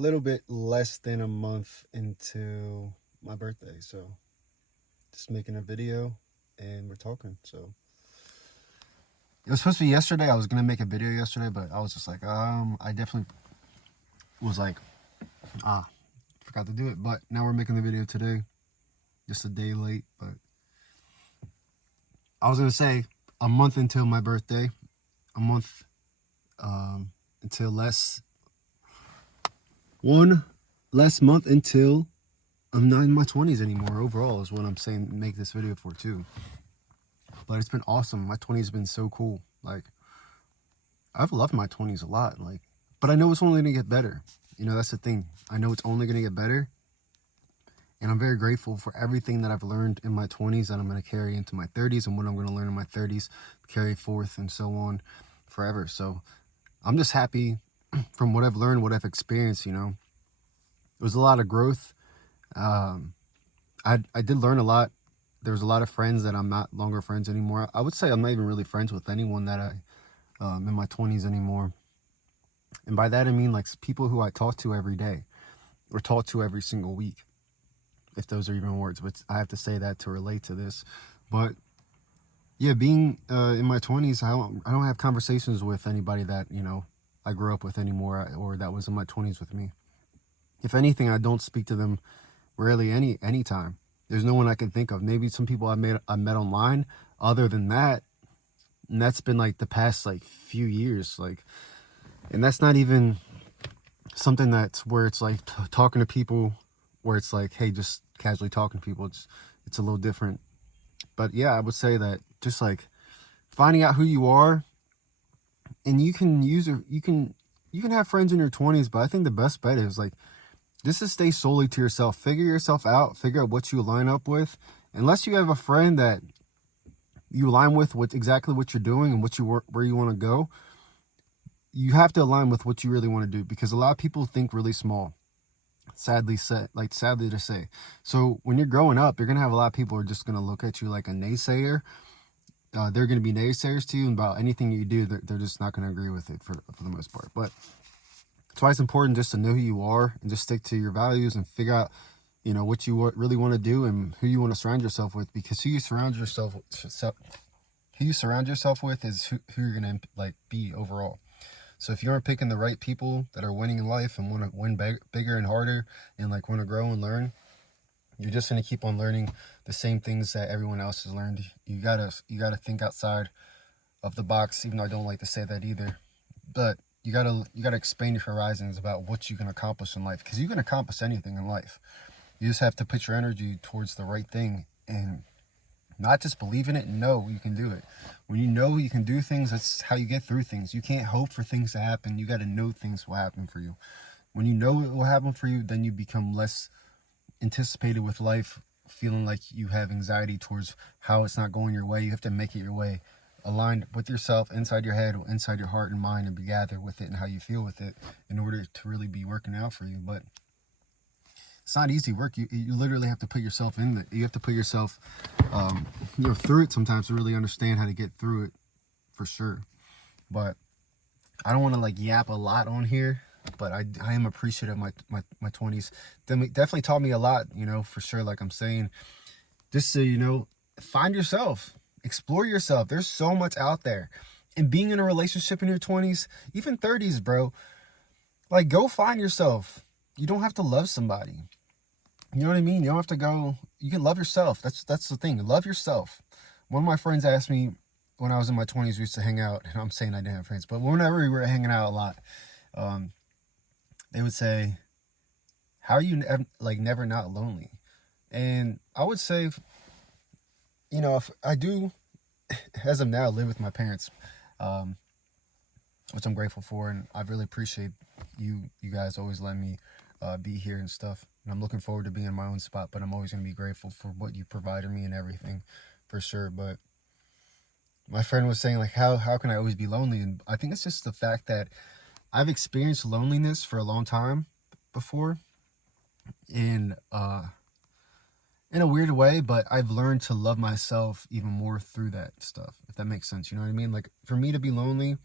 little bit less than a month into my birthday. So just making a video and we're talking. So it was supposed to be yesterday. I was gonna make a video yesterday, but I was just like, I definitely was like, forgot to do it. But now we're making the video today, just a day late. But I was gonna say a month until my birthday, a month until one less month until I'm not in my 20s anymore. Overall, is what I'm saying. Make this video for too. But it's been awesome. My 20s have been so cool. Like, I've loved my 20s a lot. Like, but I know it's only gonna get better. You know, that's the thing. I know it's only gonna get better. And I'm very grateful for everything that I've learned in my 20s that I'm going to carry into my 30s, and what I'm going to learn in my 30s, carry forth and so on forever. So I'm just happy from what I've learned, what I've experienced, you know. It was a lot of growth. I did learn a lot. There was a lot of friends that I'm not longer friends anymore. I would say I'm not even really friends with anyone that in my 20s anymore. And by that I mean like people who I talk to every day or talk to every single week, if those are even words, but I have to say that to relate to this. But yeah, being in my 20s, I don't have conversations with anybody that, you know, I grew up with anymore, or that was in my 20s with me. If anything, I don't speak to them rarely any time. There's no one I can think of. Maybe some people I met online. Other than that, and that's been like the past like few years, like, and that's not even something that's where it's like talking to people where it's like, hey, just casually talking to people. It's a little different. But yeah, I would say that just like finding out who you are, and you can have friends in your 20s, but I think the best bet is like just to stay solely to yourself. Figure yourself out, figure out what you line up with. Unless you have a friend that you align with exactly what you're doing and where you want to go, you have to align with what you really want to do, because a lot of people think really small. Sadly to say. So when you're growing up, you're gonna have a lot of people who are just gonna look at you like a naysayer. They're gonna be naysayers to you, and about anything you do, they're just not gonna agree with it for the most part. But that's why it's important just to know who you are and just stick to your values and figure out, you know, what you really want to do and who you want to surround yourself with. Because who you surround yourself with is who you're gonna like be overall. So if you aren't picking the right people that are winning in life and want to win bigger and harder and like want to grow and learn, you're just going to keep on learning the same things that everyone else has learned. You gotta think outside of the box, even though I don't like to say that either. But you gotta expand your horizons about what you can accomplish in life, because you can accomplish anything in life. You just have to put your energy towards the right thing and not just believe in it and know you can do it. When you know you can do things, that's how you get through things. You can't hope for things to happen. You got to know things will happen for you. When you know it will happen for you, then you become less anticipated with life, feeling like you have anxiety towards how it's not going your way. You have to make it your way, aligned with yourself, inside your head, inside your heart and mind, and be gathered with it and how you feel with it in order to really be working out for you. But it's not easy work. You literally have to put yourself in it. You have to put yourself through it sometimes to really understand how to get through it, for sure. But I don't want to like yap a lot on here, but I am appreciative of my 20s. Definitely taught me a lot, you know, for sure. Like I'm saying, just so you know, find yourself, explore yourself. There's so much out there. And being in a relationship in your 20s, even 30s, bro, like go find yourself. You don't have to love somebody. You know what I mean? You don't have to go. You can love yourself. That's the thing. Love yourself. One of my friends asked me when I was in my 20s, we used to hang out. And I'm saying I didn't have friends, but whenever we were hanging out a lot, they would say, how are you like never not lonely? And I would say, you know, if I do, as of now, live with my parents, which I'm grateful for. And I really appreciate you guys always letting me be here and stuff. And I'm looking forward to being in my own spot, but I'm always going to be grateful for what you provided me and everything, for sure. But my friend was saying, like, how can I always be lonely? And I think it's just the fact that I've experienced loneliness for a long time before, and in a weird way, but I've learned to love myself even more through that stuff, if that makes sense. You know what I mean? Like, for me to be lonely,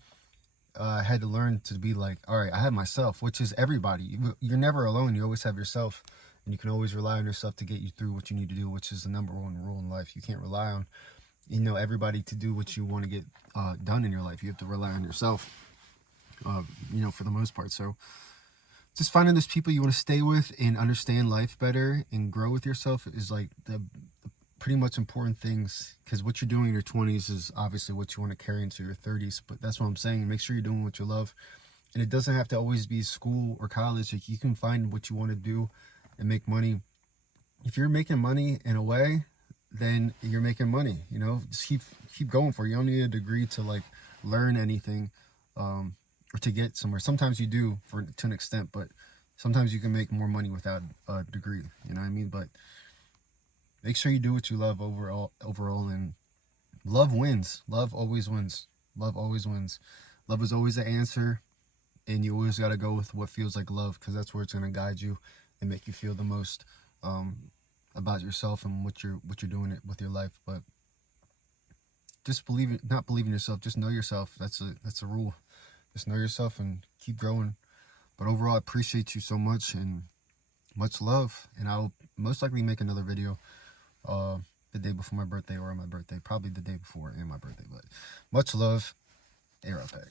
had to learn to be like, all right, I have myself, which is everybody. You're never alone. You always have yourself, and you can always rely on yourself to get you through what you need to do, which is the number one rule in life. You can't rely on, everybody to do what you want to get done in your life. You have to rely on yourself, for the most part. So just finding those people you want to stay with and understand life better and grow with yourself is like the pretty much important things, because what you're doing in your 20s is obviously what you want to carry into your 30s. But that's what I'm saying. Make sure you're doing what you love, and it doesn't have to always be school or college. Like, you can find what you want to do and make money. If you're making money in a way, then you're making money. Just keep going for it. You don't need a degree to like learn anything, or to get somewhere. Sometimes you do to an extent, but sometimes you can make more money without a degree. You know what I mean? But make sure you do what you love overall, and love wins. Love always wins. Love always wins. Love is always the answer, and you always got to go with what feels like love, because that's where it's going to guide you and make you feel the most about yourself and what you're doing it with your life. But just not believe in yourself. Just know yourself. That's a rule. Just know yourself and keep growing. But overall, I appreciate you so much, and much love. And I'll most likely make another video the day before my birthday or on my birthday. Probably the day before and my birthday. But much love. AROPAC.